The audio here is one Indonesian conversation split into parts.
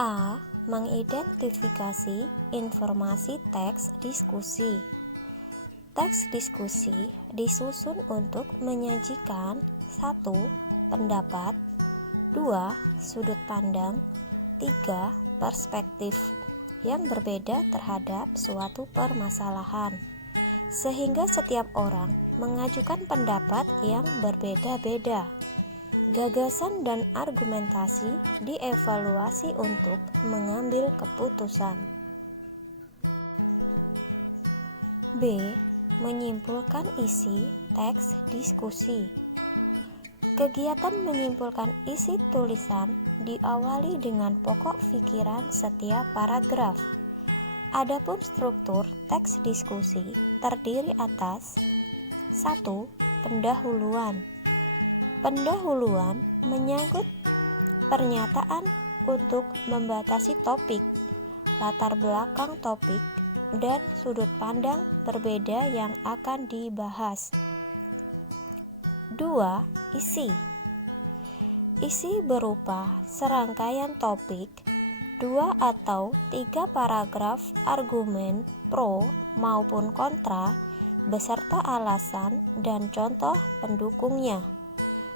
A. Mengidentifikasi informasi teks diskusi. Teks diskusi disusun untuk menyajikan 1. Pendapat, 2. Sudut pandang, 3. Perspektif yang berbeda terhadap suatu permasalahan, sehingga setiap orang mengajukan pendapat yang berbeda-beda. Gagasan dan argumentasi dievaluasi untuk mengambil keputusan. B. Menyimpulkan isi teks diskusi. Kegiatan menyimpulkan isi tulisan diawali dengan pokok pikiran setiap paragraf. Adapun struktur teks diskusi terdiri atas 1. Pendahuluan. Pendahuluan menyangkut pernyataan untuk membatasi topik, latar belakang topik, dan sudut pandang berbeda yang akan dibahas. 2. Isi. Isi berupa serangkaian topik, 2 atau 3 paragraf argumen pro maupun kontra beserta alasan dan contoh pendukungnya,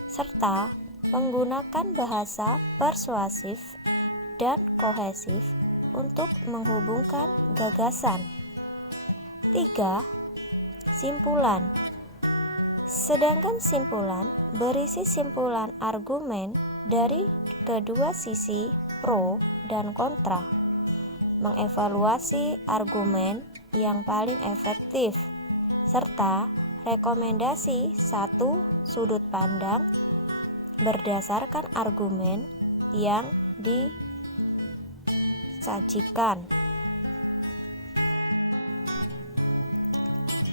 serta menggunakan bahasa persuasif dan kohesif untuk menghubungkan gagasan. 3. Simpulan. Sedangkan simpulan berisi simpulan argumen dari kedua sisi pro dan kontra, mengevaluasi argumen yang paling efektif, serta rekomendasi 1 sudut pandang berdasarkan argumen yang disajikan.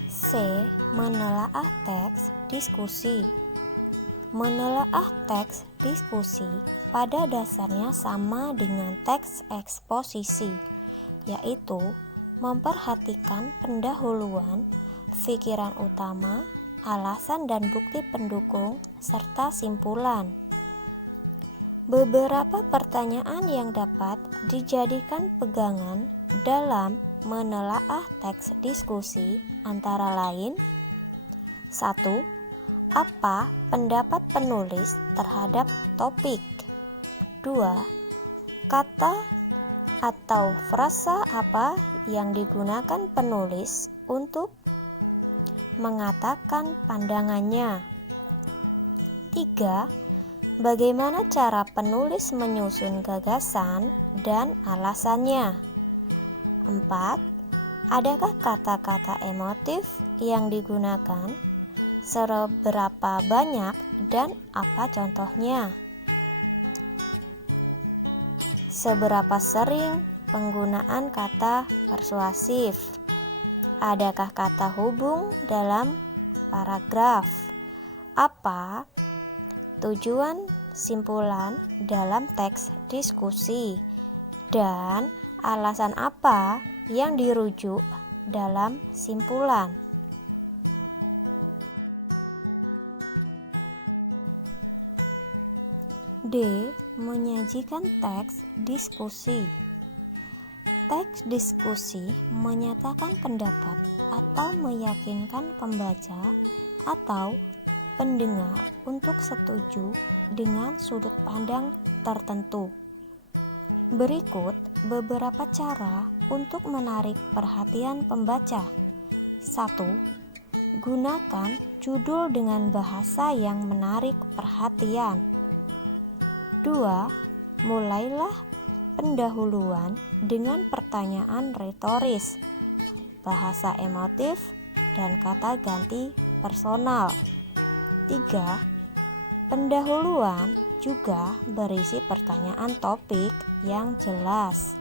C. Menelaah teks diskusi. Menelaah teks diskusi pada dasarnya sama dengan teks eksposisi, yaitu memperhatikan pendahuluan, pikiran utama, alasan dan bukti pendukung, serta simpulan. Beberapa pertanyaan yang dapat dijadikan pegangan dalam menelaah teks diskusi antara lain: 1. Apa pendapat penulis terhadap topik? 2. Kata atau frasa apa yang digunakan penulis untuk mengatakan pandangannya? 3. Bagaimana cara penulis menyusun gagasan dan alasannya? 4. Adakah kata-kata emotif yang digunakan? Seberapa banyak dan apa contohnya? Seberapa sering penggunaan kata persuasif? Adakah kata hubung dalam paragraf? Apa tujuan simpulan dalam teks diskusi? Dan alasan apa yang dirujuk dalam simpulan? D. Menyajikan teks diskusi. Teks diskusi menyatakan pendapat atau meyakinkan pembaca atau pendengar untuk setuju dengan sudut pandang tertentu. Berikut beberapa cara untuk menarik perhatian pembaca. 1. Gunakan judul dengan bahasa yang menarik perhatian. 2. Mulailah pendahuluan dengan pertanyaan retoris, bahasa emotif, dan kata ganti personal. 3. Pendahuluan juga berisi pertanyaan topik yang jelas.